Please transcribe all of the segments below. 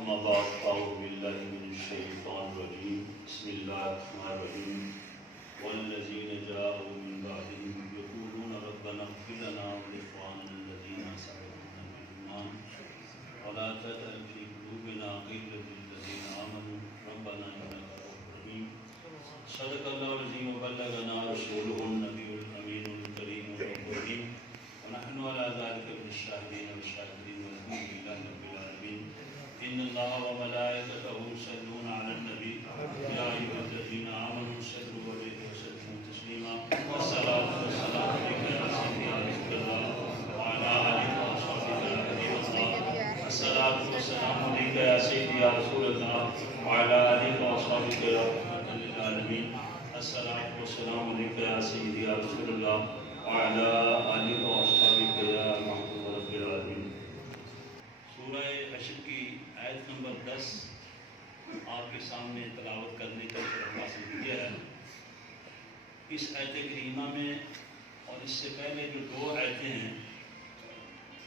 أما بعد أعوذ بالله من الشيطان الرجيم بسم الله الرحمن الرحيم والذين جاءوا من بعدهم يقولون ربنا اغفر لنا ولإخواننا الذين سبقونا بالإيمان ولا تجعل في قلوبنا غلا للذين آمنوا ربنا إنك رؤوف رحيم صدق الله العظيم وبلغنا رسوله النبي الأمين الكريم الرحيم ونحن على ذلك من الشاهدين والشاكرين والحمد لله رب العالمين إن الله وملائكته يصلون على النبي يا أيها الذين آمنوا صلوا عليه وسلموا تسليما والصلاة والسلام عليك يا سيدي يا رسول الله وعلى آلك وصحبه يا حبيب الله الصلاة والسلام عليك يا سيدي يا رسول الله وعلى آلك وصحبه يا رحمة للعالمين الصلاة والسلام عليك يا سيدي يا رسول الله وعلى آلك وصحبه يا محبوب رب العالمين سورہ حشر کی آیت نمبر 10 آپ کے سامنے تلاوت کرنے کا شرف حاصل کیا ہے۔ اس آیت کریمہ میں اور اس سے پہلے جو 2 آیتیں ہیں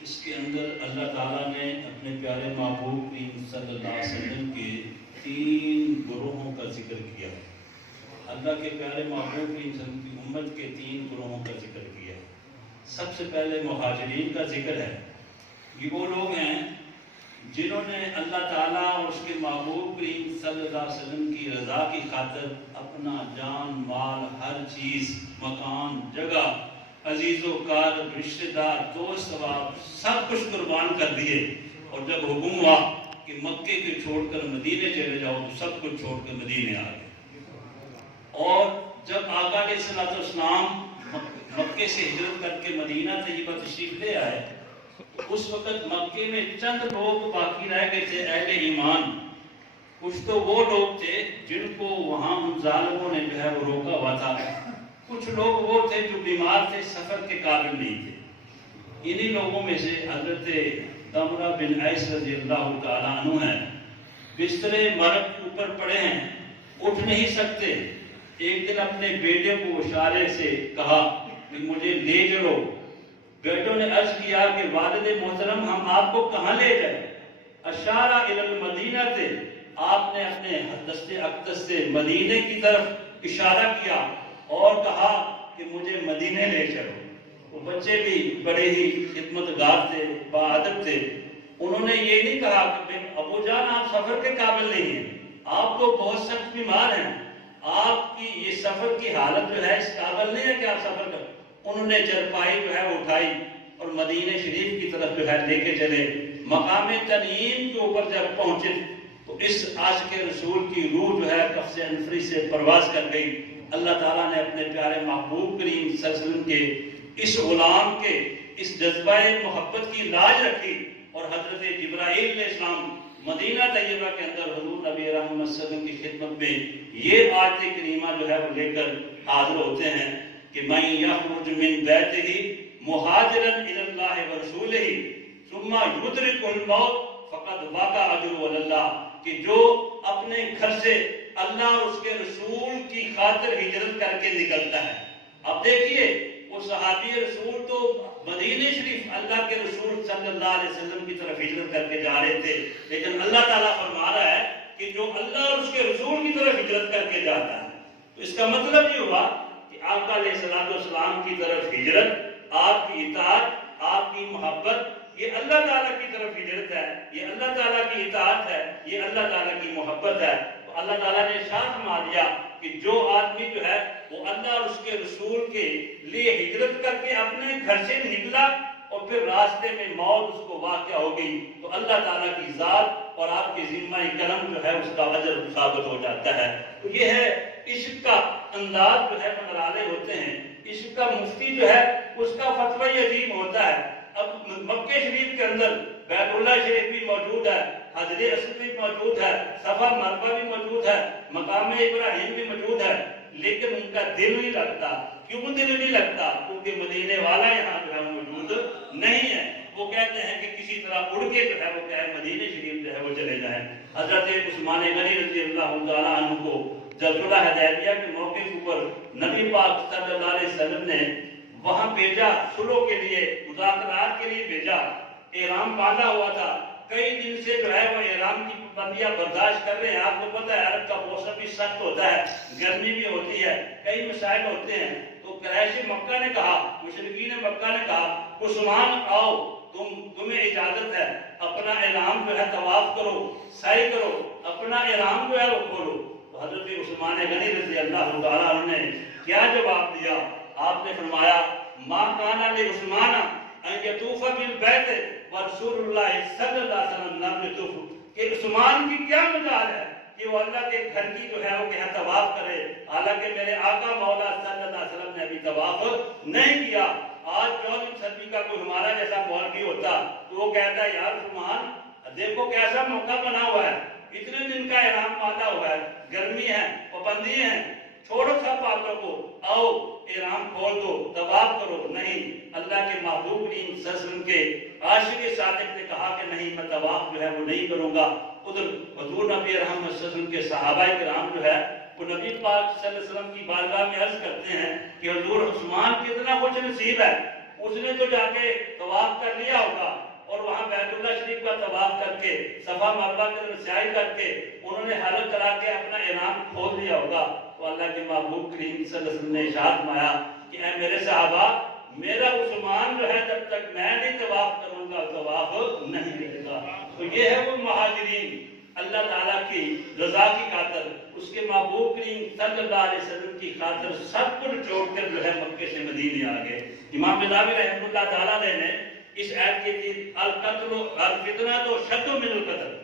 اس کے اندر اللہ تعالیٰ نے اپنے پیارے محبوب صلی اللہ علیہ وسلم کے 3 گروہوں کا ذکر کیا ہے۔ اللہ کے پیارے محبوب کی امت کے 3 گروہوں کا ذکر کیا ہے۔ سب سے پہلے مہاجرین کا ذکر ہے۔ یہ وہ لوگ ہیں جنہوں نے اللہ تعالیٰ اور اس کے محبوب کریم صلی اللہ علیہ وسلم کی رضا کی خاطر اپنا جان مال ہر چیز مکان جگہ عزیز و اقارب رشتہ دار دوست احباب سب کچھ قربان کر دیے، اور جب حکم ہوا کہ مکے کو چھوڑ کر مدینے چلے جاؤ تو سب کچھ چھوڑ کر مدینے آ گئے۔ اور جب آقا علیہ السلام مکے سے ہجرت کر کے مدینہ طیبہ تشریف لے آئے، اس وقت مکے میں چند لوگ باقی رہ گئے تھے اہل ایمان۔ کچھ تو وہ لوگ تھے جن کو وہاں ان ظالموں نے جو ہے وہ روکا ہوا تھا، کچھ لوگ وہ تھے جو بیمار تھے سفر کے قابل نہیں تھے۔ انہی لوگوں میں سے حضرت دمرہ بن عیس رضی اللہ تعالیٰ عنہ ہیں، بستر مرگ اوپر پڑے ہیں، اٹھ نہیں سکتے۔ ایک دن اپنے بیٹے کو اشارے سے کہا کہ مجھے لے چلو۔ بیٹوں نے عرض کیا کہ والد محترم ہم آپ کو کہاں لے جائیں؟ اشارہ الی المدینہ تھے، آپ نے اپنے دست اقدس سے مدینے کی طرف اشارہ کیا اور کہا کہ مجھے مدینے لے چلو۔ وہ بچے بھی بڑے ہی خدمتگار تھے، باادب تھے۔ انہوں نے یہ نہیں کہا کہ ابو جان آپ سفر کے قابل نہیں ہیں، آپ تو بہت سخت بیمار ہیں، آپ کی یہ سفر کی حالت جو ہے اس قابل نہیں ہے کہ آپ سفر کریں۔ انہوں نے چرپائی جو ہے وہ اٹھائی اور مدینہ شریف کی طرف جو ہے لے کے چلے۔ مقام تنعیم کے اوپر جب پہنچے تو اس عاشق رسول کی روح جو ہے قفس انفری سے پرواز کر گئی۔ اللہ تعالیٰ نے اپنے پیارے محبوب کریم صلی اللہ علیہ وسلم کے اس غلام کے اس جذبہ محبت کی لاج رکھی، اور حضرت جبرائیل علیہ السلام مدینہ طیبہ کے اندر حضور نبی رحمت صلی اللہ علیہ وسلم کی خدمت میں یہ آیت کریمہ جو ہے وہ لے کر حاضر ہوتے ہیں کہ مَن یخرج من بیتہ مہاجرا الی اللہ ورسولہ ثم یدرک الموت فقد وقع اجرہ علی اللہ، کہ جو اپنے گھر سے اللہ اور اس کے رسول کی خاطر ہجرت کر کے نکلتا ہے۔ اب دیکھیے وہ صحابی رسول تو مدینہ شریف اللہ کے رسول صلی اللہ علیہ وسلم کی طرف ہجرت کر کے جا رہے تھے، لیکن اللہ تعالیٰ فرما رہا ہے کہ جو اللہ اور اس کے رسول کی طرف ہجرت کر کے جاتا ہے، تو اس کا مطلب یہ ہوا کہ آقا علیہ السلام کی طرف ہجرت، آپ کی اطاعت، آپ کی محبت، یہ اللہ تعالیٰ کی طرف ہجرت ہے، یہ اللہ تعالیٰ کی اطاعت ہے، یہ اللہ تعالیٰ کی محبت ہے۔ تو اللہ تعالیٰ نے ارشاد فرما دیا کہ جو آدمی جو ہے وہ اللہ اور اس کے رسول کے لیے ہجرت کر کے اپنے گھر سے نکلا اور پھر راستے میں موت اس کو واقع ہو گئی، تو اللہ تعالیٰ کی ذات اور آپ کی ذمہ کرم جو ہے اس کا اجر ثابت ہو جاتا ہے۔ تو یہ ہے عشق کا انداز جو ہے منرالے ہوتے ہیں، عشق کا مفتی جو ہے اس کا فتوی عظیم ہوتا ہے۔ اب مکہ شریف کے اندر بیت اللہ شریف بھی موجود ہے، حجر اسود بھی موجود ہے، صفا مروہ بھی موجود ہے، مقام ابراہیم بھی موجود ہے، لیکن ان کا دل نہیں لگتا۔ کیوں دل نہیں لگتا؟ کیونکہ مدینے والا یہاں جو ہے موجود نہیں ہے۔ وہ کہتے ہیں کہ کسی طرح اڑ کے جو ہے وہ مدینہ شریف جو ہے وہ چلے جائیں۔ حضرت عثمان غنی رضی اللہ تعالیٰ عنہ کو جب صلح حدیبیہ کے موقع پر نبی پاک صلی اللہ علیہ وسلم نے وہاں بھیجا، صلح کے لیے مذاکرات کے لیے بھیجا، احرام باندھا ہوا تھا، کئی دن سے جو ہے وہ احرام کی پابندیاں برداشت کر رہے ہیں. آپ کو پتہ ہے عرب کا موسم بھی سخت ہوتا ہے, گرمی بھی ہوتی ہے, کئی مسائل ہوتے ہیں. تو قریش مکہ نے کہا, مشرکین مکہ نے کہا, عثمان آؤ, تمہیں اجازت ہے, اپنا احرام جو ہے طواف کرو, سعی کرو, اپنا احرام جو ہے وہ کھولو. تو حضرت عثمان غنی رضی اللہ تعالیٰ عنہ نے کیا جواب دیا؟ آپ نے فرمایا ما کان لعثمان ان یطوف بالبیت ورسول اللہ صلی اللہ علیہ وسلم لم یطوف, کہ عثمان کی کیا مجال ہے کہ وہ اللہ کے گھر کی جو ہے وہ کہ طواف کرے, حالانکہ میرے آقا مولا صلی اللہ علیہ وسلم نے ابھی طواف نہیں کیا. آج 14 صدی کا کوئی ہمارا جیسا مولوی ہوتا تو وہ کہتا ہے یار عثمان دیکھو کیسا موقع بنا ہوا ہے, اتنے دن کا احرام باندھا ہوا ہے, گرمی ہے, پابندی ہیں, چھوڑو سب باتوں کو, آؤ احرام کھول دو, طواف کرو. نہیں, اللہ کے محبوب کریم صلی اللہ علیہ وسلم کے عاشق صادق نے کہا کہ نہیں, میں طواف جو ہے وہ نہیں کروں گا. ادھر حضور نبی رحمت صلی اللہ علیہ وسلم کے صحابہ کرام جو ہے وہ نبی پاک صلی اللہ علیہ وسلم کی بارگاہ میں عرض کرتے ہیں کہ حضور عثمان کتنا خوش نصیب ہے, اس نے تو جا کے طواف کر لیا ہوگا اور وہاں بیت اللہ شریف کا طواف کر کے صفا مروا کے سعی کر کے انہوں نے حلق کرا کے اپنا احرام کھول دیا ہوگا. تو اللہ کے محبوب کریم صلی اللہ علیہ وسلم نے ارشاد فرمایا کہ اے میرے صحابہ, میرا عثمان جو ہے جب تک میں نہیں طواف کروں گا طواف نہیں کرے گا. تو یہ ہے وہ مہاجرین اللہ تعالیٰ کی رضا کی خاطر, اس کے محبوب کریم صلی اللہ علیہ وسلم کی خاطر سب کچھ چھوڑ کر جو ہے مکے سے مدینے آ گئے. امام بزاوی رحمۃ اللہ تعالیٰ نے اس آیت کے تیر القتل الفتنہ تو شد من القتل,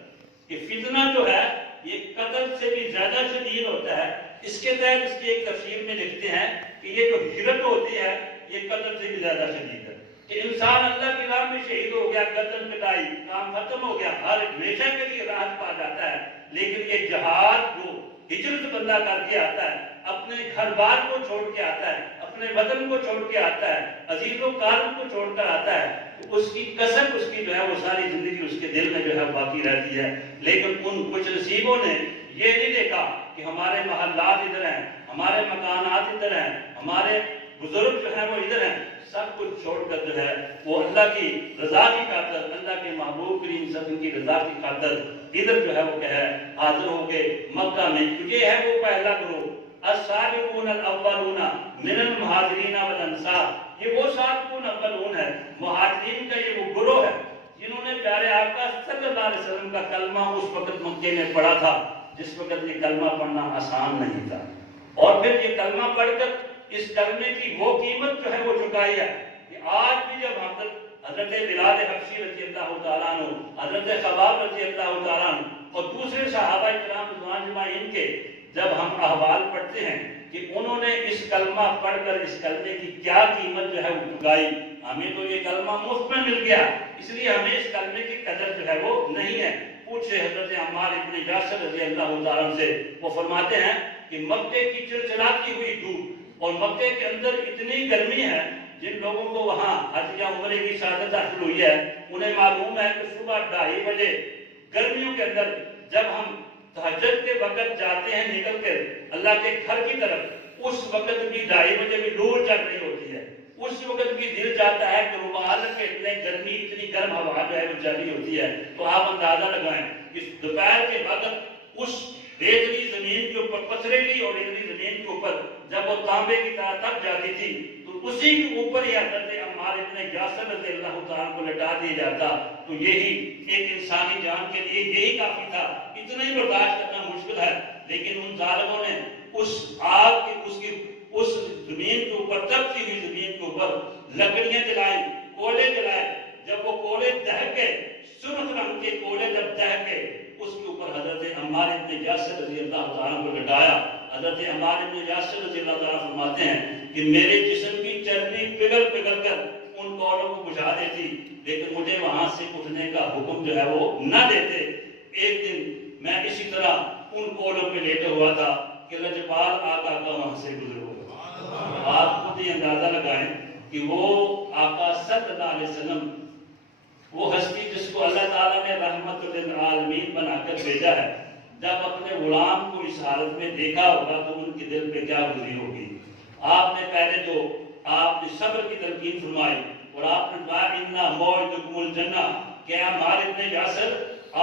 کہ فتنہ جو ہے یہ قتل سے بھی زیادہ شدید ہوتا ہے. اس کے تحت اس کی ایک تفسیر میں لکھتے ہیں کہ یہ جو ہجرت ہوتی ہے یہ قتل سے بھی زیادہ شدید ہے, کہ انسان اللہ کی راہ میں شہید ہو گیا, گردن کٹائی, کام ختم ہو گیا, ہر ہمیشہ کے لیے راحت پا جاتا ہے. لیکن یہ جہاد جو ہجرت بندہ کر کے آتا ہے, اپنے گھر بار کو چھوڑ کے آتا ہے, اپنے وطن کو چھوڑ کے آتا ہے, عزیز و کارم کو چھوڑ کر آتا ہے, اس کی کسر اس کی جو ہے وہ ساری زندگی اس کے دل میں جو ہے باقی رہتی ہے. لیکن ان کچھ نصیبوں نے یہ نہیں دیکھا کہ ہمارے محلات ادھر ہیں, ہمارے مکانات ادھر ہیں, ہمارے بزرگ جو ہیں وہ ادھر ہیں, سب کچھ چھوڑ کر جو ہے وہ اللہ کی رضا کی خاطر, اللہ کے محبوب کریم صلی اللہ علیہ وسلم کی رضا کی خاطر ادھر جو ہے وہ کیا ہے حاضر ہو گئے مکہ میں. یہ ہے وہ پہلا گروہ, السابقون الاولون من المہاجرین والانصار. یہ وہ سابقون الاولون ہے, مہاجرین کا یہ وہ گروہ ہے جنہوں نے پیارے آقا صلی اللہ علیہ وسلم کا کلمہ اس وقت مکے میں پڑھا تھا جس وقت یہ کلمہ پڑھنا آسان نہیں تھا, اور پھر یہ کلمہ پڑھ کر اس کلمے کی وہ قیمت جو ہے وہ چکائی ہے کہ آج بھی جب حضرت بلال حبشی رضی اللہ تعالیٰ عنہ, حضرت خباب رضی اللہ تعالیٰ عنہ اور دوسرے صحابہ کرام رضوان اجمعین کے جب ہم احوال پڑھتے ہیں کہ انہوں نے اس کلمہ پڑھ کر اس کلمے کی کیا قیمت جو ہے وہ چکائی. ہمیں تو یہ کلمہ مفت میں مل گیا, اس لیے ہمیں اس کلمے کی قدر جو ہے وہ نہیں ہے. پوچھے حضرت عمار ابن یاسر رضی اللہ تعالیٰ عنہ سے, وہ فرماتے ہیں کہ مکے کی چلچلاتی ہوئی دھوپ اور مکے کے اندر اتنی گرمی ہے, جن لوگوں کو وہاں حج یا عمرے کی سعادت حاصل ہوئی ہے انہیں معلوم ہے کہ صبح 2:30 بجے گرمیوں کے اندر جب ہم تہجد کے وقت جاتے ہیں نکل کر اللہ کے گھر کی طرف, اس وقت بھی 2:30 بجے بھی لو چل رہی ہوتی ہے, اس وقت بھی دل چاہتا ہے کہ رومال کے اتنے گرمی اتنی گرم ہوا جو ہے وہ چل رہی ہوتی ہے. تو آپ اندازہ لگائیں کہ دوپہر کے وقت اس ریتلی زمین کے اوپر, پتھریلی اور ریتلی زمین کے اوپر جب وہ تانبے کی طرح تپ جاتی تھی تو اسی کے اوپر ہی حضرت عمار ابن یاسر رضی اللہ تعالیٰ کو لٹا دیا جاتا. تو یہی ایک انسانی جان کے لیے یہی کافی تھا, اتنا ہی برداشت کرنا مشکل ہے. لیکن ان ظالموں نے اس آگ کی اس زمین کے اوپر, تپتی ہوئی زمین کے اوپر لکڑیاں جلائیں, کولے جلائے. جب وہ کولے دہک گئے, سرخ رنگ کے کولے جب دہک گئے, اس کے اوپر حضرت عمار ابن یاسر رضی اللہ تعالیٰ کو لٹایا. حضرت عمار ابن یاسر رضی اللہ تعالیٰ فرماتے ہیں کہ میرے جسم کی چربی پگھل پگھل کر ان کولوں کو بجھا دیتی, لیکن مجھے وہاں سے اٹھنے کا حکم جو ہے وہ نہ دیتے. ایک دن میں اسی طرح ان کولوں پہ لیٹا ہوا تھا کہ لجپال آقا کا وہاں سے گزر ہوا. آپ خود ہی اندازہ لگائیں کہ وہ آقا صلی اللہ علیہ وسلم, وہ ہستی جس کو اللہ تعالیٰ نے رحمت للعالمین بنا کر بھیجا ہے, جب اپنے غلام کو اس حالت میں دیکھا ہوگا تو ان کے دل پہ کیا گزری ہوگی. آپ نے پہلے تو آپ نے صبر کی تلقین فرمائی اور آپ نے دعا انا موعدکم الجنہ, کہ عمار ابن یاسر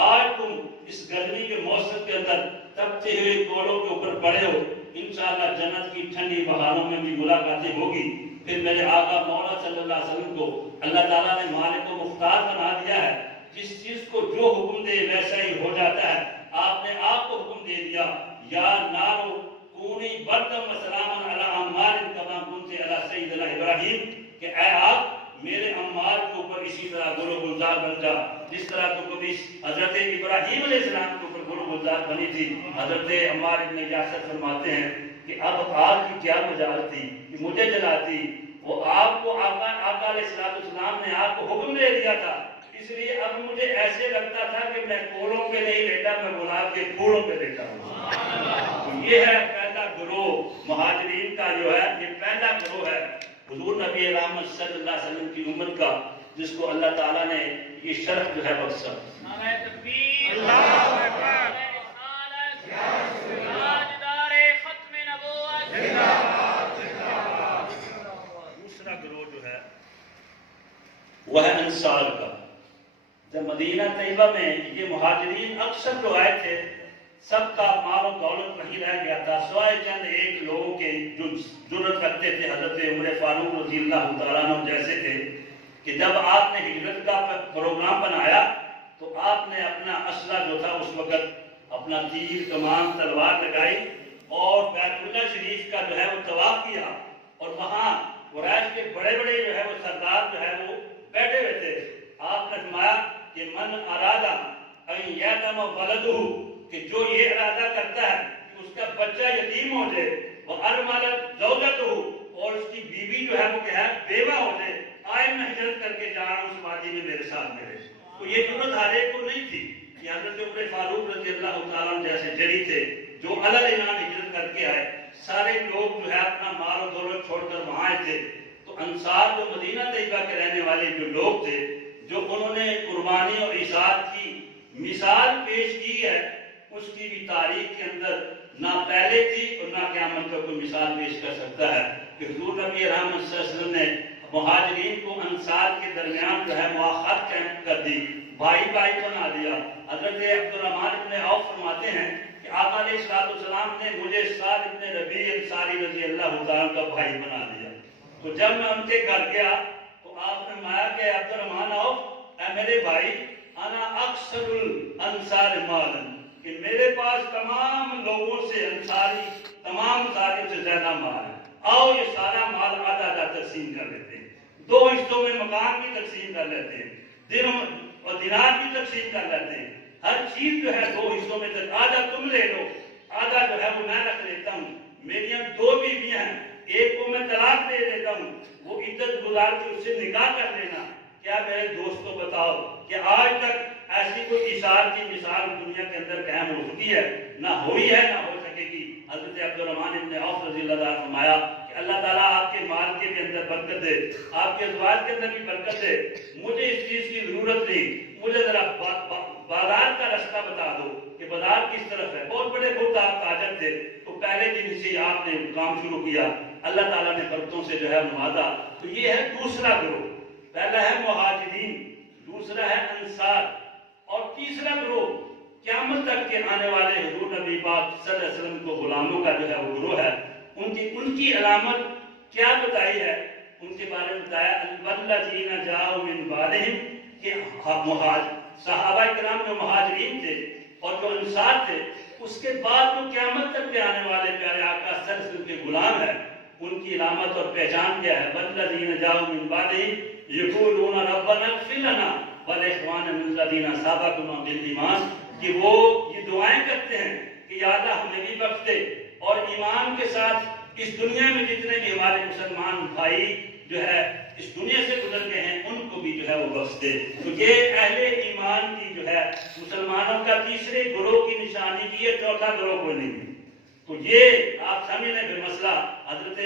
آج تم اس گرمی کے موسم کے اندر تپتے ہوئے کوڑوں کے اوپر پڑے ہو، انشاءاللہ جنت کی ٹھنڈی بہاروں میں بھی ملاقاتیں ہوگی۔ پھر میرے آقا مولا صلی اللہ علیہ وسلم کو اللہ تعالیٰ نے مالک و مختار بنا دیا ہے، جس چیز کو جو حکم دے ویسا ہی ہو جاتا ہے۔ آپ نے آپ کو حکم دے دیا، یا نارو کونی بردم و سلام علی عمار کما کنت علی سیدنا ابراہیم، کہ اے آگ میرے عمار کے اوپر اسی طرح گلو گلزار بن جا جس طرح تو کبھی حضرت ابراہیم علیہ السلام کے اوپر گلو گلزار بنی تھی۔ حضرت عمار ابن یاسر فرماتے ہیں کہ اب آگ کی کیا مجال تھی کہ مجھے جلاتی، وہ آپ کو آقا علیہ السلام نے آپ کو حکم دے دیا تھا، اس لیے اب مجھے ایسے لگتا تھا کہ میں کوڑوں پہ نہیں لیٹا، میں گلاب کے پھولوں پہ لیٹا ہوں۔ یہ ہے پہلا گروہ مہاجرین کا، جو ہے یہ پہلا گروہ ہے حضور نبی رحمت صلی اللہ علیہ وسلم کی امت کا، جس کو اللہ تعالیٰ نے یہ شرف جو ہے بخشا۔ نعرہ تکبیر، اللہ اکبر، رسالت، تاجدار ختم نبوت، دوسرا گروہ جو ہے وہ ہے انصار کا۔ جب مدینہ طیبہ میں یہ مہاجرین اکثر جو آئے تھے، سب کا مال و دولت نہیں رہ گیا تھا سوائے چند ایک لوگوں کے جو جرأت رکھتے تھے، حضرت عمر فاروق رضی اللہ تعالیٰ عنہ جیسے تھے، کہ جب آپ نے ہجرت کا پروگرام بنایا تو آپ نے اپنا اسلحہ جو تھا اس وقت اپنا تیر کمان تلوار لگائی اور بیت اللہ شریف کا جو ہے وہ طواف کیا، اور وہاں قریش کے بڑے بڑے جو ہے وہ سردار جو ہے وہ بیٹھے ہوئے تھے۔ آپ نے فرمایا کہ من ارادہ ان یتم ولدہ، کہ جو یہ ارادہ کرتا ہے کہ اس کا بچہ یتیم ہو جائے، وارملت زوجتہ، اور اس کی بیوی جو ہے وہ کیا ہے بیوہ ہو جائے، آئے میں ہجرت کر کے جا رہا ہوں اس وادی میں میرے ساتھ میرے۔ تو یہ ضرورت ہر ایک کو نہیں تھی کہ حضرت عمر فاروق رضی اللہ تعالیٰ عنہ جیسے جری تھے جو علل عنان ہجرت کر کے آئے، سارے لوگ جو ہے اپنا مال و دولت چھوڑ کر وہاں آئے تھے۔ تو انصار جو مدینہ طیبہ کے رہنے والے جو لوگ تھے، جو انہوں نے قربانی اور اطاعت کی مثال پیش کی ہے، اس کی بھی تاریخ کے اندر نہ پہلے تھی اور نہ قیامت کا کوئی مثال پیش کر سکتا ہے، کہ حضور نبی رحمت صلی اللہ علیہ وسلم نے مہاجرین کو انصار کے درمیان جو ہے مواخات قائم کر دی، بھائی بھائی بنا دیا۔ حضرت عبدالرحمن بن عوف فرماتے ہیں کہ آقا علیہ السلام نے مجھے سعد بن ربیع انصاری رضی اللہ تعالیٰ کا بھائی بنا دیا۔ تو جب میں ان کے گھر گیا تو آپ نے فرمایا کہ عبدالرحمن عوف، اے میرے بھائی، انا اکثر الانصار مالا، کہ میرے پاس تمام لوگوں سے تمام انصاریوں سے زیادہ مال ہے، آؤ یہ سارا مال آدھا آدھا تقسیم کر لیتے ہیں، دو حصوں میں مکان کی تقسیم کر لیتے ہیں، درہم اور دینار کی تقسیم کر لیتے ہیں، ہر چیز جو ہے دو حصوں میں آدھا تم لے لو، آدھا جو ہے وہ میں رکھ لیتا ہوں، میری دو بیویاں ہیں، ایک کو میں طلاق دے دیتا ہوں، وہ عدت گزار کے اس سے نکاح کر لینا۔ کیا میرے دوستوں بتاؤ کہ آج تک ایسی کوئی اشار کی مثال دنیا کے اندر قائم ہو چکی ہے؟ نہ ہوئی ہے نہ ہو سکے گی۔ حضرت عبدالرحمن بن عوف رضی اللہ عنہ فرمایا کہ اللہ تعالیٰ آپ کے مال کے بھی اندر برکت دے، آپ کے ازواج کے اندر بھی برکت دے، مجھے اس چیز کی ضرورت نہیں، مجھے ذرا بازار کا راستہ بتا دو کہ بازار کس طرف ہے۔ بہت بڑے خود آپ تاجر تھے، تو پہلے دن سے آپ نے کام شروع کیا، اللہ تعالیٰ نے برکتوں سے جو ہے نوازا۔ تو یہ ہے دوسرا گروہ، پہلا ہے مہاجرین، دوسرا ہے انصار، اور تیسرا گروہ قیامت تک کے آنے والے حضور نبی پاک صلی اللہ علیہ وسلم کو غلاموں کا جو ہے وہ گروہ ہے۔ ان کی علامت کیا بتائی ہے؟ ان کے بارے میں بتایا الذین جاءوا من بعدہم، کہ صحابہ کرام جو مہاجرین تھے اور جو انصار تھے، اس کے بعد جو قیامت تک کے آنے والے پیارے آقا صلی اللہ علیہ وسلم کے غلام ہیں، ان کی علامت اور پہچان کیا ہے؟ والذین جاءوا من بعدہم یقولون ربنا اغفر لنا ولاخواننا الذین سبقونا بالایمان، کہ وہ یہ دعائیں کرتے ہیں کہ یا اللہ ہمیں بھی بخش دے، اور ایمان کے ساتھ اس دنیا میں جتنے بھی ہمارے مسلمان بھائی جو ہے اس دنیا سے گزر گئے ہیں ان کو بھی جو ہے وہ بخش دے۔ تو یہ اہل ایمان کی جو ہے مسلمانوں کا تیسرے گروہ کی نشانی کی ہے، چوتھا گروہ کوئی نہیں ہے۔ تو یہ آپ سمجھ لیں بے مسئلہ حضرت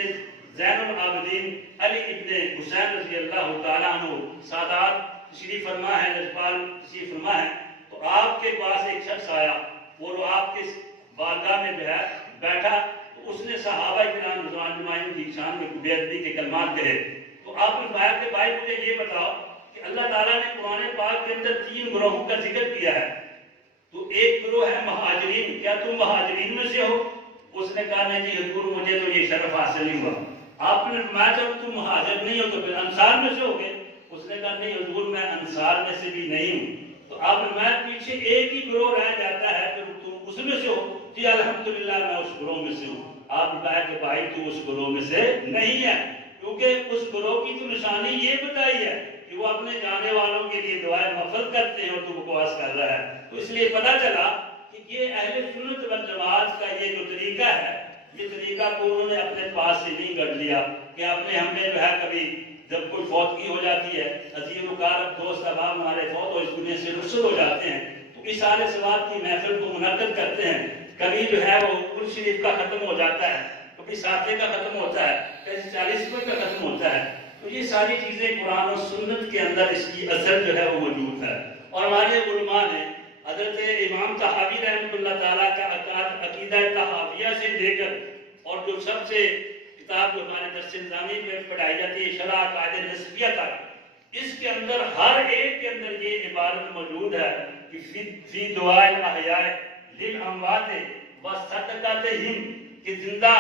زین العابدین علی ابن حسین رضی اللہ تعالیٰ عنہ سادات تشریف فرما ہے، لجپال تشریف فرما ہے، تو آپ کے پاس ایک شخص آیا اور وہ آپ کے بارگاہ میں جو ہے بیٹھا، تو اس نے صحابہ کرام رضوان اجمعین کی شان میں بے ادبی کے کلمات کہے۔ تو آپ نے فرمایا کہ بھائی مجھے یہ بتاؤ کہ کہ اللہ تعالیٰ نے قرآن پاک کے اندر 3 گروہوں کا ذکر کیا ہے. تو ایک گروہ ہے مہاجرین. کیا تم مہاجرین میں سے ہو؟ اس نے کہا نہیں جی حضور مجھے تو یہ شرف حاصل نہیں ہوا. آپ نے فرمایا جب تم مہاجر نہیں ہو تو پھر انصار میں سے ہو گئے؟ اس نے کہا نہیں حضور میں انصار میں سے بھی نہیں ہوں. تو آپ نے فرمایا پیچھے ایک ہی گروہ رہ جاتا ہے پھر تم اس میں سے ہو؟ جی الحمدللہ میں اس گروہ میں سے ہوں. آپ نے کہا کہ بھائی تو اس گروہ میں سے نہیں ہے، کیونکہ اس گروہ کی تو نشانی یہ بتائی ہے کہ وہ اپنے جانے والوں کے لیے دعائیں مغفرت کرتے ہیں اور تو بکواس کر رہا ہے. تو اس لیے پتہ چلا کہ یہ اہل سنت والجماعت کا یہ جو طریقہ ہے، یہ طریقہ کو انہوں نے اپنے پاس سے نہیں کر لیا کہ ہم نے جو ہے کبھی جب کوئی فوتگی ہو جاتی ہے، عزیز و اقارب دوست احباب ہمارے فوت اور اس دنیا سے رخصت ہو جاتے ہیں تو اصالہ ثواب کی محفل کو منعقد کرتے ہیں. کبھی جو ہے وہ قرآن شریف کا ختم ہو جاتا ہے، کبھی ساتھے کا ختم ہوتا ہے، کبھی 40ویں کا ختم ہوتا ہے. تو یہ ساری چیزیں قرآن و سنت کے اندر اس کی اثر جو ہے وہ موجود ہے. اور ہمارے علماء نے حضرت امام طحاوی رحمۃ اللہ تعالیٰ کا عقیدہ طحاویہ سے لے کر اور جو سب سے کتاب جو ہمارے درس نظامی میں پڑھائی جاتی ہے شرح عقائد نسبیہ تک، اس کے اندر ہر ایک کے اندر یہ عبارت موجود ہے کہ فی دعاء الاحیاء للاموات وصدقاتہم، کہ زندہ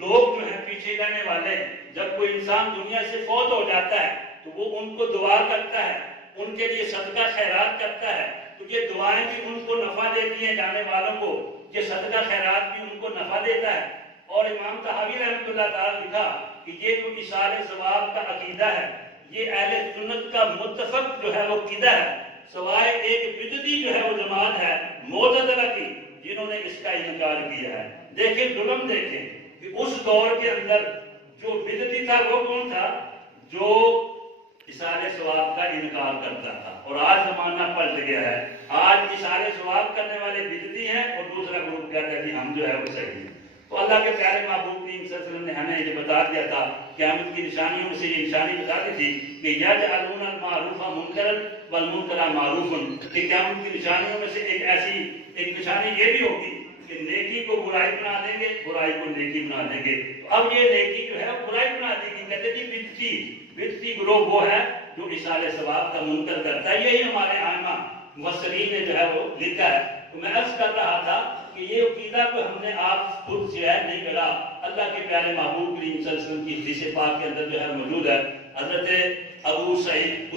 لوگ جو ہیں پیچھے رہنے والے، جب کوئی انسان دنیا سے فوت ہو جاتا ہے تو وہ ان کو دعا کرتا ہے، ان کے لیے صدقہ خیرات کرتا ہے. تو یہ دعائیں بھی ان کو نفع دیتی ہیں جانے والوں کو، یہ صدقہ خیرات بھی ان کو نفع دیتا ہے. اور امام طحاوی رحمۃ اللہ تعالیٰ نے لکھا کہ یہ جو اصالہ ثواب کا عقیدہ ہے یہ اہل سنت کا متفق جو ہے وہ عقیدہ ہے، سوائے ایک بدعتی جو ہے وہ جماعت ہے معتزلہ کی جنہوں نے اس کا انکار کیا ہے. دیکھیں ظلم، دیکھیں کہ اس دور کے اندر جو بدعتی تھا وہ کون تھا؟ جو اصالہ ثواب کا انکار کرتا تھا. اور آج زمانہ پلٹ گیا ہے، آج اصالہ ثواب کرنے والے بدعتی ہیں اور دوسرا گروپ کہتا ہے کہ ہم جو ہے وہ صحیح ہیں. تو اللہ کے پیارے محبوب کریم صلی اللہ علیہ وسلم نے ہمیں یہ بتا دیا تھا، قیامت کی نشانیوں میں سے یہ نشانی بتا دی تھی کہ یجعلون المعروف منکرا والمنکر معروفا، کہ قیامت کی نشانیوں میں سے ایک نشانی یہ بھی ہوگی کہ نیکی کو برائی بنا دیں گے، برائی کو نیکی بنا دیں گے. تو اب یہ نیکی جو ہے برائی بنا دے گی. کہتے جی بدعتی گروہ وہ ہے جو اصالہ ثواب کا منکر کرتا ہے. یہی ہمارے ائمہ مفسرین نے جو ہے وہ لکھا ہے. تو میں عرض کر رہا تھا کہ یہ عقیدہ کو ہم نے آپ خود سے نہیں کرا، اللہ کے پیارے محبوب کریم صلی اللہ علیہ وسلم کی حدیث پاک کے اندر جو ہے موجود ہے. حضرت ابو سعید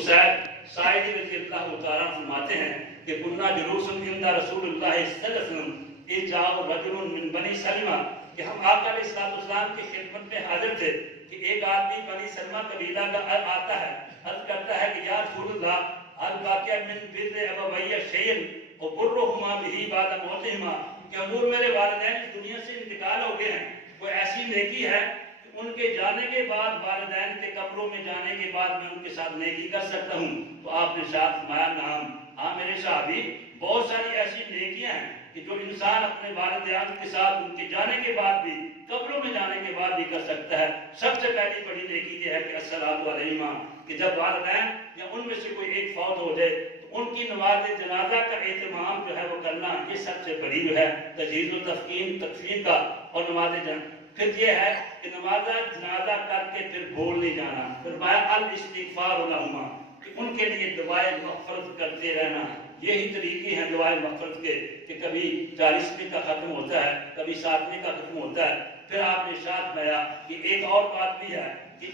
ساعدی رضی اللہ تعالیٰ فرماتے ہیں کہ کنا جلوس عند رسول اللہ صلی اللہ علیہ وسلم اذ جاء رجل من بنی سلمہ، کہ ہم آقا علیہ السلام کی خدمت میں حاضر تھے کہ ایک آدمی بنی سلمہ قبیلہ کا آتا ہے، عرض کرتا ہے کہ یا رسول اللہ هل باقی من بر ابویہ شیئا وبرهما به بعد موتهما، کہ حضور میرے والدین کی دنیا سے انتقال ہو گئے ہیں، کوئی ایسی نیکی ہے کہ ان کے جانے کے بعد والدین کے قبروں میں جانے کے بعد میں ان کے ساتھ نیکی کر سکتا ہوں؟ تو آپ نے ارشاد فرمایا نعم، ہاں میرے صحابی، بہت ساری ایسی نیکیاں ہیں کہ جو انسان اپنے والدین کے ساتھ ان کے جانے کے بعد بھی، قبروں میں جانے کے بعد بھی کر سکتا ہے. سب سے پہلی بڑی نیکی یہ ہے کہ الصلاۃ علیہما، کہ جب والدین یا ان میں سے کوئی ایک فوت ہو جائے تو ان کی نماز جنازہ کا اہتمام جو ہے وہ کرنا، یہ سب سے بڑی جو ہے تجہیز و تکفین کا. اور نماز جنازہ پھر یہ ہے کہ نماز جنازہ کر کے پھر بھول نہیں جانا. پھر الاستغفار لہما، کہ ان کے لیے دعائیں مغفرت کرتے رہنا. یہی طریقے ہیں دعائیں مغفرت کے کہ کبھی 40ویں کا ختم ہوتا ہے، کبھی 7ویں کا ختم ہوتا ہے. پھر آپ نے ارشاد فرمایا کہ ایک اور بات بھی ہے کہ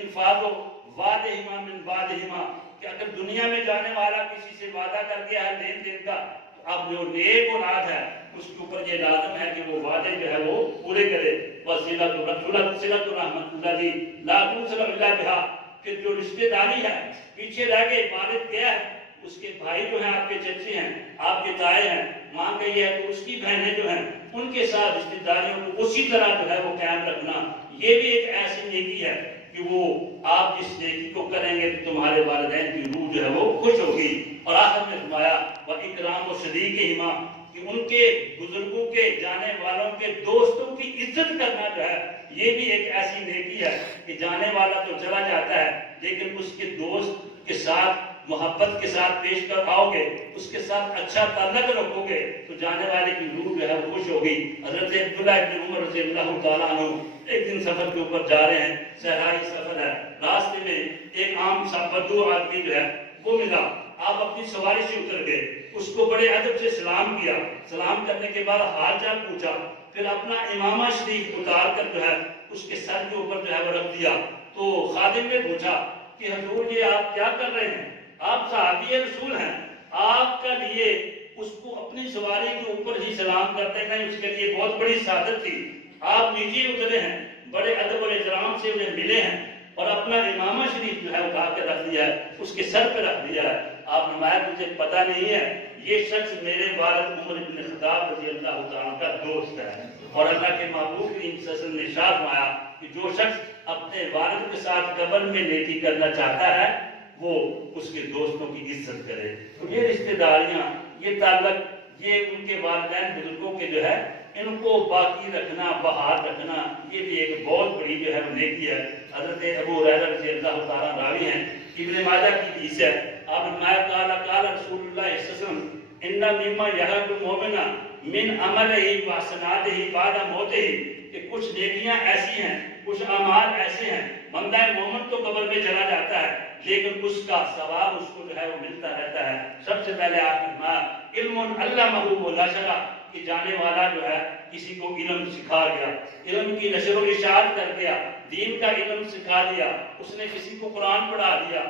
انفاذ وعدہما من بعدہما، کہ اگر دنیا میں جانے والا کسی سے وعدہ کر گیا ہے لین دین کا، تو اب جو نیک اولاد ہے اس کے اوپر یہ لازم ہے کہ وہ وعدے جو ہے وہ پورے کرے. صلۃ الرحمۃ الذی لا توصل الا بها، کہ جو رشتہ داری ہے پیچھے رہ گئے، والد گیا ہے، اس کے بھائی جو ہیں آپ کے چچے ہیں، آپ کے تائے ہیں، ماں گئی ہے تو اس کی بہنیں جو ہیں ان کے ساتھ رشتہ داریوں کو اسی طرح جو ہے وہ قائم رکھنا. یہ بھی ایک ایسی نیکی ہے کہ وہ آپ جس نیکی کو کریں گے تو تمہارے والدین کی روح جو ہے وہ خوش ہوگی. اور آخر میں فرمایا وَإِكْرَامُ شَرِيكِهِمَا، کہ ان کے بزرگوں کے جانے والوں کے دوستوں کی عزت کرنا جو ہے یہ بھی ایک ایسی نیکی ہے کہ جانے والا تو چلا جاتا ہے لیکن اس کے دوست کے ساتھ محبت کے ساتھ پیش کر آؤ گے، اس کے ساتھ اچھا تعلق رکھو گے تو جانے والے کی روح جو ہے وہ خوش ہوگی۔ حضرت عبداللہ ابن عمر رضی اللہ تعالیٰ عنہ ایک دن سفر کے اوپر جا رہے ہیں، صحرائی سفر ہے، راستے میں ایک عام سا بدو آدمی جو ہے وہ ملا، آپ اپنی سواری سے اتر گئے، اس کو بڑے ادب سے سلام کیا، سلام کرنے کے بعد حال چال پوچھا، پھر اپنا امامہ شریف اتار کر جو ہے اس کے سر کے اوپر جو ہے وہ رکھ دیا۔ تو خادم نے پوچھا کہ حضور یہ آپ کیا کر رہے ہیں؟ آپ صحابی رسول ہیں، آپ کا لیے اس کو اپنی سواری کے اوپر ہی سلام کرتے ہیں، اس کے لیے بہت بڑی سعادت تھی، آپ نیچے اترے ہیں، بڑے ادب و احترام سے انہیں ملے ہیں اور اپنا امامہ شریف جو ہے اٹھا کے رکھ دیا ہے، اس کے سر پہ رکھ دیا ہے۔ آپ فرمایا مجھے پتہ نہیں ہے یہ شخص میرے والد عمر بن خطاب رضی اللہ تعالیٰ کا دوست ہے، اور اللہ کے محبوب کریم صلی اللہ علیہ وسلم نے ارشاد فرمایا کہ جو شخص اپنے والد کے ساتھ قبر میں نیکی کرنا چاہتا ہے وہ اس کے دوستوں کی عزت کرے۔ تو یہ رشتہ داریاں، یہ تعلق، یہ ان کے والدین بزرگوں کے جو ہے ان کو باقی رکھنا، بحال رکھنا، یہ بھی ایک بہت بڑی جو ہے وہ نیکی ہے۔ حضرت ابو ہریرہ رضی اللہ تعالیٰ راوی ہیں، ابن ماجہ کی حدیث ہے، آپ نے قال رسول اللہ صلی اللہ علیہ وسلم ان مما یحب المؤمن من عملہ وحسناتہ بعد موتہ، کہ کچھ نیکیاں ایسی ہیں، کچھ اعمال ایسے ہیں، بندہ مومن تو قبر میں چلا جاتا ہے لیکن اس کا ثواب اس کو جو ہے وہ ملتا رہتا ہے۔ سب سے پہلے آپ نے فرمایا علم علمہ ونشر، کہ جانے والا جو ہے کسی کو علم سکھا گیا، علم کی نشر و اشاعت کر گیا، دین کا علم سکھا دیا، اس نے کسی کو قرآن پڑھا دیا،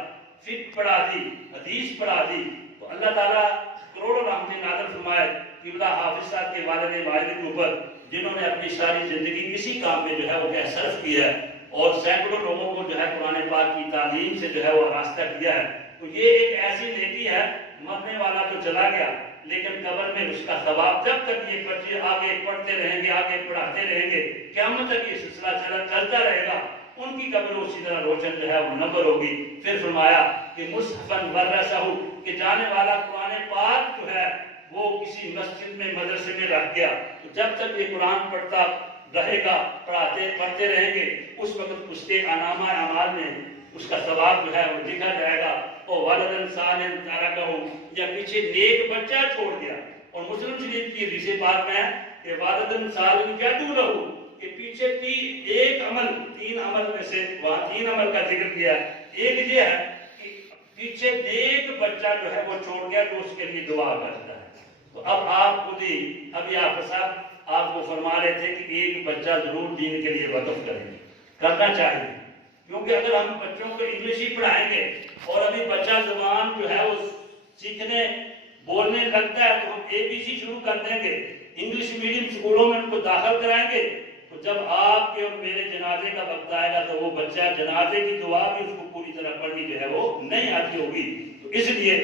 فقہ پڑھا دی، حدیث پڑھا دی، تو اللہ تعالیٰ کروڑوں رحمتیں نازل فرمائے قبلہ حافظ صاحب کے والد واحد کے اوپر، جنہوں نے اپنی ساری زندگی کسی کام میں جو ہے وہ صرف کیا ہے اور سینکڑوں لوگوں کو جو ہے قرآن پاک کی تعلیم سے جو ہے وہ راستہ کیا ہے۔ تو یہ ایک ایسی نیکی ہے، مرنے والا تو چلا گیا لیکن قبر میں اس کا ثواب، جب تک یہ بچے آگے پڑھتے رہیں گے، آگے پڑھاتے رہیں گے، قیامت تک یہ سلسلہ چلتا رہے گا، ان کی قبر اسی طرح روشن جو ہے وہ نمبر ہوگی۔ پھر فرمایا کہ مصحفاً ورثہ، کہ جانے والا قرآن پاک جو ہے وہ کسی مسجد میں، مدرسے میں رکھ گیا، تو جب تک یہ قرآن پڑھتا رہے گا، پڑھتے رہیں گے، اس وقت اس کے انعامہ اعمال میں اس کا ثواب جو ہے وہ لکھا جائے گا۔ اور والدن صالح ترکہ، یا پیچھے نیک بچہ چھوڑ گیا، اور مسلم شریف کی حدیث پاک میں ہے کہ والدن صالح یدعو لہ، کہ پیچھے ایک عمل، تین عمل میں سے وہاں تین عمل کا ذکر کیا ہے، ایک یہ ہے کہ پیچھے نیک بچہ جو ہے وہ چھوڑ گیا جو اس کے لیے دعا کرتا ہے۔ تو اب آپ خود ہی، ابھی آپ صاحب آپ کو فرما رہے تھے کہ ایک بچہ ضرور دین کے لیے وقف کرنا چاہیے، کیونکہ اگر ہم بچوں کو انگلش ہی پڑھائیں گے اور ابھی بچہ زبان جو ہے وہ سیکھنے بولنے لگتا ہے تو ہم ABC شروع کر دیں گے، انگلش میڈیم سکولوں میں ان کو داخل کرائیں گے، تو جب آپ کے اور میرے جنازے کا وقت آئے گا تو وہ بچہ جنازے کی دعا بھی اس کو پوری طرح پڑھنی جو ہے وہ نہیں آتی ہوگی۔ تو اس لیے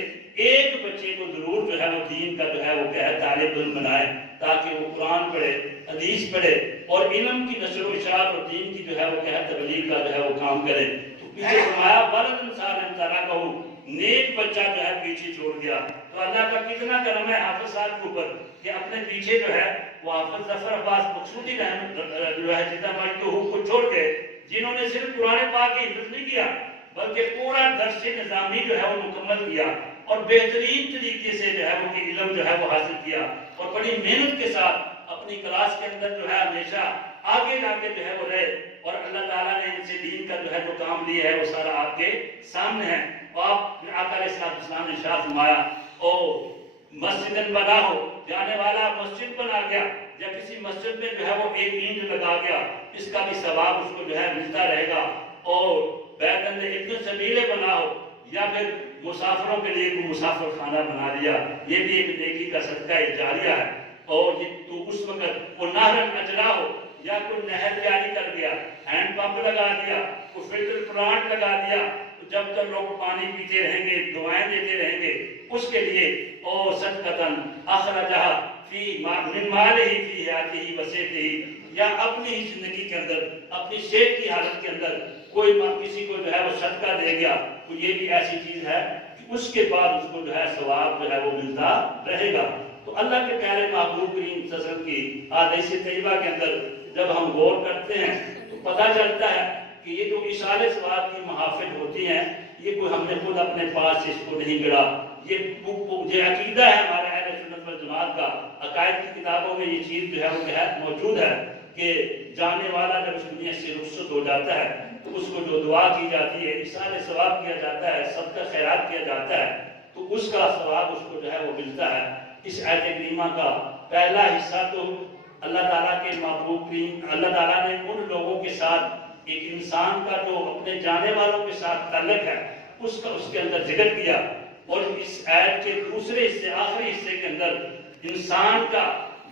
ایک بچے کو ضرور جو ہے وہ دین کا جو ہے وہ طالب علم بنائے، تاکہ وہ قرآن پڑھے، حدیث پڑھے اور علم کی نشر و اشاعت اور دین کی جو ہے وہ تبلیغ کا جو ہے وہ کام کرے۔ تو پیچھے فرمایا ولد صالح ترکہ، نیک بچہ جو ہے پیچھے چھوڑ گیا۔ تو اللہ کا کتنا کرم ہے حافظ صاحب کے اوپر کہ اپنے پیچھے جو ہے وہ حافظ ظفر عباس مقصودی رحمت جو ہے جدہ مجدہ کو چھوڑ کے، جنہوں نے صرف قرآن پاک کی حفظ نہیں کیا بلکہ پورا درس نظامی جو ہے وہ مکمل کیا اور بہترین طریقے سے جو ہے وہ علم جو ہے وہ حاصل کیا، اور بڑی محنت کے ساتھ اپنی کلاس کے اندر جو ہے ہمیشہ آگے جا کے جو ہے وہ رہے، اور اللہ تعالیٰ نے ان سے دین کا جو ہے جو کام لیا ہے وہ سارا آپ کے سامنے ہے۔ اور آپ آقا علیہ السلام نے ارشاد فرمایا او مسجد بنا ہو، جانے والا مسجد بنا گیا یا کسی مسجد میں جو ہے وہ ایک اینٹ لگا گیا، اس کا بھی ثواب اس کو جو ہے ملتا رہے گا۔ اور بیتن ابن سبیل بنا ہو، یا پھر مسافروں کے لیے کوئی مسافر خانہ بنا دیا، یہ بھی ایک نیکی کا صدقہ جاریہ ہے۔ اور یہ تو اس وقت وہ نہر اجرا ہو، یا کوئی نہر جاری کر دیا، ہینڈ پمپ لگا دیا، کوئی فلٹر پلانٹ لگا دیا، تو جب تک لوگ پانی پیتے رہیں گے، دعائیں دیتے رہیں گے، اس کے لیے او صدقتاً اخرجہ فی من مالہ فی حیاتہ وصحتہ، یا اپنی ہی زندگی کے اندر، اپنی صحت کی حالت کے اندر کوئی کسی کو جو ہے وہ صدقہ دے گیا، تو یہ بھی ایسی چیز ہے کہ اس کے بعد اس کو جو ہے ثواب جو ہے وہ ملتا رہے گا۔ تو اللہ کے پیارے محبوب کریم صلی اللہ علیہ وسلم کی احادیث طیبہ کے اندر جب ہم غور کرتے ہیں تو پتہ چلتا ہے کہ یہ جو ایصال ثواب کی محافل ہوتی ہیں یہ کوئی ہم نے خود اپنے پاس سے اس کو نہیں گڑا، یہ عقیدہ ہے ہمارے اہل سنت والجماعت کا۔ عقائد کی کتابوں میں یہ چیز جو ہے وہ نہایت موجود ہے کہ جانے والا جب اس دنیا سے رخصت ہو جاتا ہے تو اس کو جو دعا کی جاتی ہے، ایصال ثواب کیا جاتا ہے، صدقہ خیرات کیا جاتا ہے، تو اس کا ثواب اس کو جو ہے وہ ملتا ہے۔ اس آیت کریمہ کا پہلا حصہ تو اللہ تعالیٰ کے محبوب کریم، اللہ تعالیٰ نے ان لوگوں کے ساتھ ایک انسان کا جو اپنے جانے والوں کے ساتھ تعلق ہے اس کے اندر ذکر کیا، اور اس آیت کے دوسرے حصے، آخری حصے کے اندر انسان کا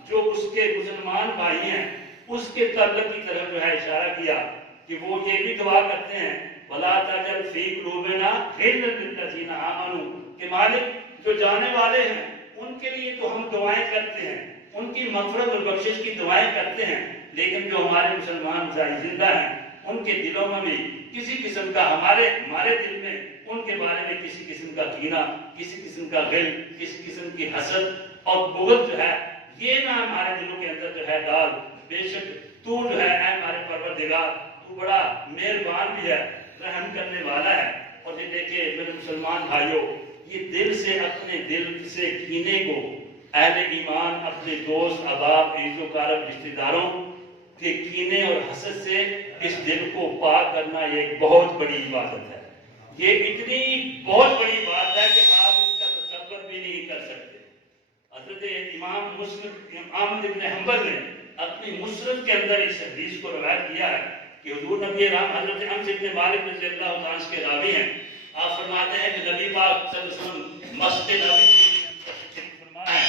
جو اس کے مسلمان بھائی ہیں اس کے تعلق کی طرف جو ہے اشارہ کیا کہ وہ یہ بھی دعا کرتے ہیں وَلَا تَجْعَلْ فِي قُلُوبِنَا غِلًّا لِلَّذِينَ آمَنُوا، کہ مالک جو جانے والے ہیں ان کے لیے تو ہم دعائیں کرتے ہیں، ان کی مغفرت اور بخشش کی دعائیں کرتے ہیں، لیکن جو ہمارے مسلمان زندہ ہیں ان کے دلوں میں بھی کسی قسم کا ہمارے دل میں ان کے بارے میں کسی قسم کا کینہ، کسی قسم کا غل، کسی قسم کی حسد اور بغض جو ہے یہ نہ ہمارے دلوں کے اندر جو ہے ڈال۔ بے شک تو جو ہے اے ہمارے پروردگار، تو بڑا مہربان بھی ہے، رحم کرنے والا ہے۔ اور یہ دیکھیں میرے مسلمان بھائیوں، یہ دل سے اپنے دل سے کینے کو اہل ایمان اپنے دوست احباب عزیز و اقارب رشتہ داروں کے کینے اور حسد سے اس دل کو پاک کرنا یہ ایک بہت بڑی عبادت ہے۔ یہ اتنی بہت بڑی بات ہے کہ آپ اس کا تصور بھی نہیں کر سکتے۔ حضرت امام مسلم احمد بن حنبل نے اپنی مسند کے اندر اس حدیث کو روایت کیا ہے کہ حضور نبی رام حضرت انس بن مالک رضی اللہ تعالیٰ عنہ کے راوی ہیں، آپ فرماتے ہیں کہ نبی پاک صلی اللہ علیہ وسلم مسجد نبوی میں فرمایا ہے،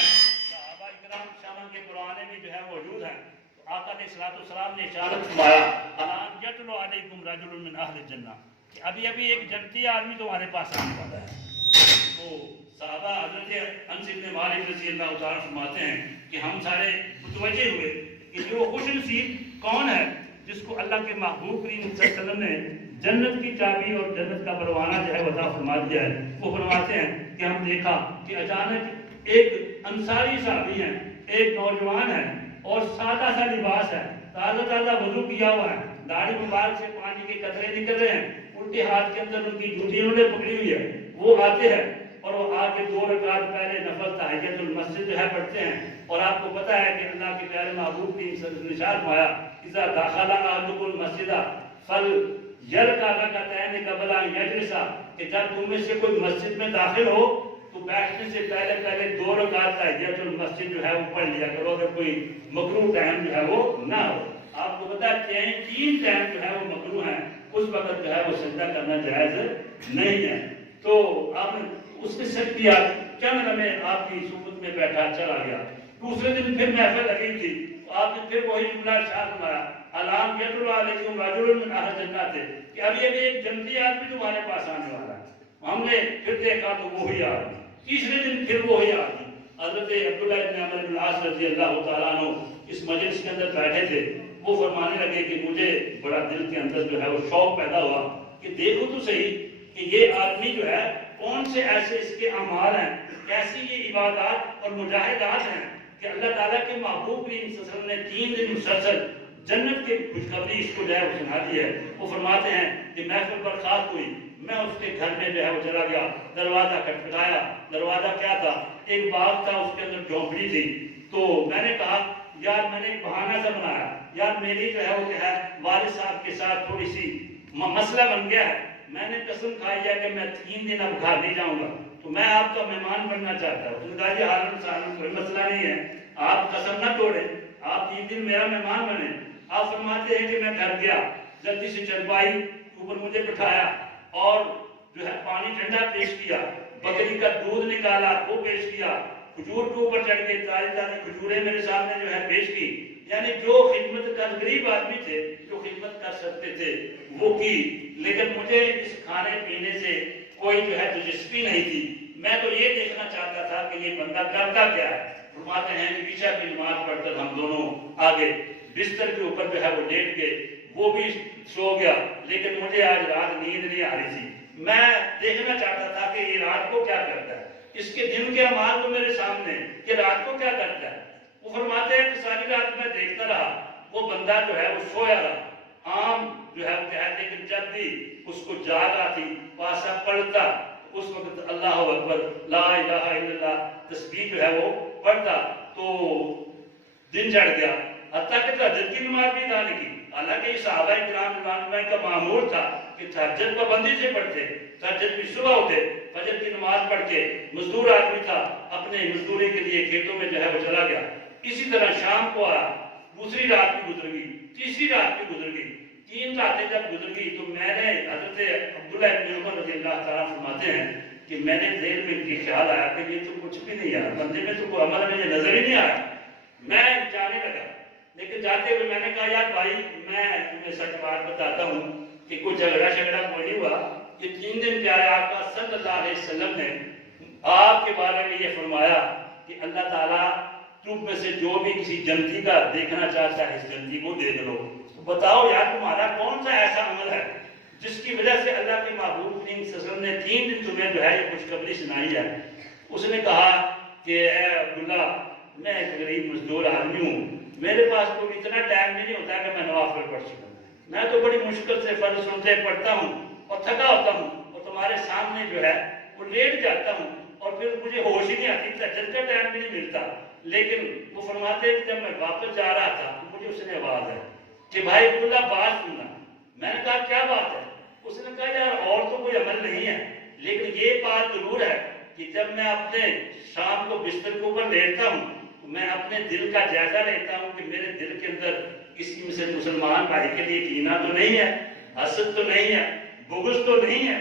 صحابہ اکرام شامل کے قرآن میں جو ہے موجود ہیں، تو آقا علیہ السلام نے اشارت فرمایا الان یتلو علیکم رجل من اہل الجنہ، کہ ابھی ایک جنتی آدمی تمہارے پاس آنے والا ہے۔ تو صحابہ حضرت انس بن مالک رضی اللہ تعالیٰ فرماتے ہیں کہ ہم سارے متوجہ ہوئے کہ جو خوش نصیب کون ہے جس کو اللہ کے محبوب کریم صلی اللہ علیہ وسلم نے جنت کی چابی اور جنت کا پروانہ جو ہے عطا فرما دیا ہے۔ وہ فرماتے ہیں کہ ہم دیکھا کہ اچانک ایک انصاری صحابی ہیں، ایک نوجوان ہے اور سادہ سا لباس ہے، تازہ وضو کیا ہوا ہے، داڑھی مبارک سے پانی کے قطرے نکل رہے ہیں، الٹے ہاتھ کے اندر ان کی جوتی انہوں نے پکڑی ہوئی ہے۔ وہ آتے ہیں اور وہ آ کے 2 رکعت پہلے نفل تحیۃ المسجد جو ہے پڑھتے ہیں، اور آپ کو پتہ ہے کہ اللہ کے پیارے محبوب کی نشان پایا اذا دخل احدکم المسجد فلیرکع رکعتین قبل ان یجلس، کہ جب تم میں سے کوئی مسجد میں داخل ہو تو بیٹھنے سے پہلے 2 رکعت تحیۃ المسجد جو ہے وہ پڑھ لیا کرو، اگر کوئی مکروہ ٹائم جو ہے وہ نہ ہو۔ آپ کو پتہ ہے 3 ٹائم جو ہے وہ مکروہ ہیں، اس وقت جو ہے وہ سجدہ کرنا جائز نہیں ہے۔ تو آپ نے اس نے سجدہ کیا، چند لمحے آپ کی صحبت میں بیٹھا چلا گیا۔ دوسرے دن پھر محفل لگی تھی، آپ نے پھر وہی جملہ ارشاد فرمایا الان یتلو علیکم رجل من اہل الجنہ، کہ ابھی ایک جنتی آدمی تمہارے پاس آنے والا ہے۔ ہم نے پھر دیکھا تو وہی آدمی، تیسرے دن پھر وہی آدمی۔ حضرت عبداللہ بن عمرو بن العاص رضی اللہ تعالیٰ عنہ اس مجلس کے اندر بیٹھے تھے، وہ فرمانے لگے کہ مجھے بڑا دل کے اندر جو ہے وہ شوق پیدا ہوا کہ دیکھو تو صحیح کہ یہ آدمی جو ہے کون سے ایسے اس کے اعمال ہیں، کیسی یہ عبادات اور مجاہدات ہیں کہ اللہ تعالیٰ کے محبوب کریم صلی اللہ علیہ وسلم نے 3 دن مسلسل جنت کی خوشخبری اس کو جو ہے وہ سنا دی ہے۔ وہ فرماتے ہیں کہ محفل برخاست ہوئی، میں اس کے گھر میں جو ہے وہ چلا گیا، دروازہ کھٹکھٹایا، دروازہ کیا تھا، ایک باغ تھا، اس کے اندر جھونپڑی تھی۔ تو میں نے کہا یار میں نے ایک بہانہ سا بنایا، یار میری جو ہے وہ کیا ہے والد صاحب کے ساتھ تھوڑی سی مسئلہ بن گیا ہے، میں نے قسم کھائی ہے کہ میں 3 دن اب گھر نہیں جاؤں گا، تو میں آپ کا مہمان بننا چاہتا ہوں۔ کہا جی حالن سالن کوئی مسئلہ نہیں ہے، آپ قسم نہ توڑیں، آپ 3 دن میرا مہمان بنے۔ آپ فرماتے ہیں کہ میں گھر گیا، جلدی سے چرپائی اوپر مجھے بٹھایا اور جو ہے پانی ٹھنڈا پیش کیا، بکری کا دودھ نکالا وہ پیش کیا، کھجور کے اوپر چڑھ کے تازی کھجوریں میرے سامنے جو ہے پیش کی، یعنی جو خدمت کا غریب آدمی تھے جو خدمت کر سکتے تھے وہ کی، لیکن مجھے اس کھانے پینے سے کوئی جو ہے دلچسپی نہیں تھی۔ میں تو یہ دیکھنا چاہتا تھا کہ یہ بندہ کرتا کیا ہے۔ فرماتے ہیں کہ عشاء کی نماز پڑھ کر ہم دونوں آگے بستر کے اوپر جو ہے وہ لیٹ گئے، وہ بھی سو گیا، لیکن مجھے آج رات نیند نہیں آ رہی تھی۔ میں دیکھنا چاہتا تھا کہ یہ رات کو کیا کرتا ہے، اس کے دن کے اعمال کو میرے سامنے کہ رات کو کیا کرتا ہے۔ وہ فرماتے ہیں کہ ساری رات میں دیکھتا رہا، وہ بندہ جو ہے وہ سویا رہا، عام جو ہے لیکن جب بھی اس کو جاگ آتی پاسا پڑھتا اس وقت اللہ اکبر لا الہ الا اللہ تسبیح جو ہے وہ پڑھتا تو دن چڑھ گیا، حتیٰ کہ تہجد کی نماز بھی ادا نہیں کی۔ حالانکہ صحابہ کرام رضوان اللہ کا معمول تھا کہ تہجد پابندی سے پڑھتے، تہجد کی صبح ہوتے، فجر کی نماز پڑھ کے مزدور آدمی تھا اپنے مزدوری کے لیے کھیتوں میں جو ہے وہ چلا گیا۔ اسی طرح شام کو آیا، دوسری رات بھی گزر گئی، تیسری رات بھی گزر گئی، 3 راتیں جب گزر گئی تو میں نے حضرت عبداللہ ابن عمر رضی اللہ تعالیٰ فرماتے ہیں کہ میں نے ذہن میں یہ خیال آیا کہ یہ تو کچھ بھی نہیں ہے، بندے میں تو کوئی عمل میں یہ نظر ہی نہیں آیا۔ میں جانے لگا، لیکن جاتے ہوئے میں نے کہا یار بھائی میں تمہیں سچ بات بتاتا ہوں کہ کوئی جھگڑا شگڑا کوئی نہیں ہوا۔ یہ 3 دن پیارے آقا صلی اللہ علیہ وسلم نے آپ کے بارے میں یہ فرمایا کہ اللہ تعالیٰ تم میں سے جو بھی کسی جنتی کا دیکھنا چاہتا ہے اس جنتی کو دیکھ لو۔ بتاؤ یار تمہارا کون سا ایسا عمل ہے جس کی وجہ سے اللہ کے محبوب کریم صلی اللہ علیہ وسلم نے 3 دن تمہیں جو ہے یہ خوشخبری سنائی ہے؟ اس نے کہا کہ اے عبداللہ میں ایک غریب مزدور آدمی ہوں، میرے پاس کوئی اتنا ٹائم نہیں ہوتا کہ میں نوافل پڑھ سکوں، میں تو بڑی مشکل سے فرض سنتے پڑھتا ہوں اور تھکا ہوتا ہوں اور تمہارے سامنے جو ہے وہ لیٹ جاتا ہوں اور پھر مجھے ہوش ہی نہیں آتی، تہجد کا ٹائم بھی نہیں ملتا۔ لیکن وہ فرماتے ہیں کہ جب میں واپس جا رہا تھا تو مجھے اس نے آواز ہے کہ بھائی عبداللہ بات سننا۔ میں نے کہا کیا بات ہے؟ اس نے کہا یار اور تو کوئی عمل نہیں ہے لیکن یہ بات ضرور ہے کہ جب میں اپنے شام کو بستر کے اوپر لیٹتا ہوں تو میں اپنے دل کا جائزہ لیتا ہوں کہ میرے دل کے اندر کسی میں سے مسلمان بھائی کے لیے کینہ تو نہیں ہے، حسد تو نہیں ہے، بغض تو نہیں ہے،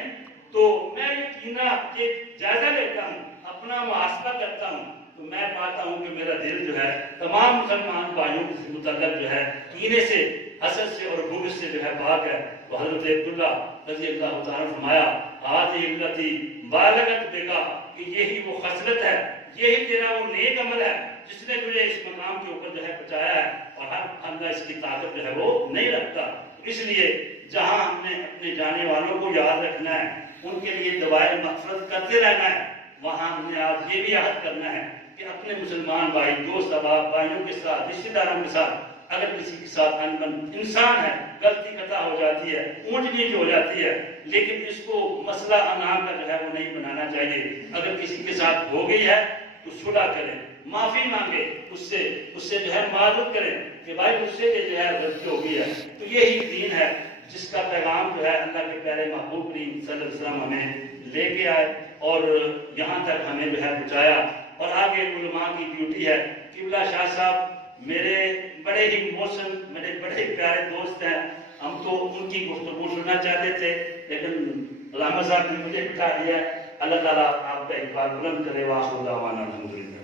تو میں یہ کینہ یہ جائزہ لیتا ہوں، اپنا محاسبہ کرتا ہوں تو میں پاتا ہوں کہ میرا دل جو ہے تمام مسلمان بھائیوں سے متعلق جو ہے کینے سے، حسد سے اور بغض سے جو ہے پاک ہے۔ تو حضرت عبداللہ رضی اللہ تعالیٰ نے فرمایا آج التی بالغت بکا کہ یہی وہ خصلت ہے، یہی تیرا وہ نیک عمل ہے جس نے تجھے اس مقام کے اوپر جو ہے پہنچایا ہے، اور ہر بندہ اس کی طاقت جو ہے وہ نہیں رکھتا۔ اس لیے جہاں ہم نے اپنے جانے والوں کو یاد رکھنا ہے، ان کے لیے دعائے مغفرت کرتے رہنا ہے، وہاں ہم نے آج یہ بھی عہد کرنا ہے کہ اپنے مسلمان بھائی دوست احباب بھائیوں کے ساتھ رشتہ داروں کے ساتھ اگر کسی کے ساتھ انبن انسان ہے، غلطی خطا ہو جاتی ہے، اونچ نیچ ہو جاتی ہے، لیکن اس کو مسئلہ انام کا جو ہے وہ نہیں بنانا چاہیے۔ اگر کسی کے ساتھ ہو گئی ہے تو صلح کریں، معافی مانگے، اس سے جو ہے معذرت کریں کہ بھائی اس سے جو ہے غلطی ہو گئی ہے۔ تو یہی دین ہے جس کا پیغام جو ہے اللہ کے پیارے محبوب کریم صلی اللہ علیہ وسلم ہمیں لے کے آئے اور یہاں تک ہمیں جو ہے پہنچایا۔ اور آگے علماء کی ڈیوٹی ہے۔ قبلہ شاہ صاحب میرے بڑے ہی محسن، میرے بڑے پیارے دوست ہیں، ہم تو ان کی گفتگو سننا چاہتے تھے لیکن علامہ صاحب نے مجھے بٹھا دیا۔ اللہ تعالیٰ آپ کا اقبال بلند کرے۔ وآخر دعوانا الحمدللہ۔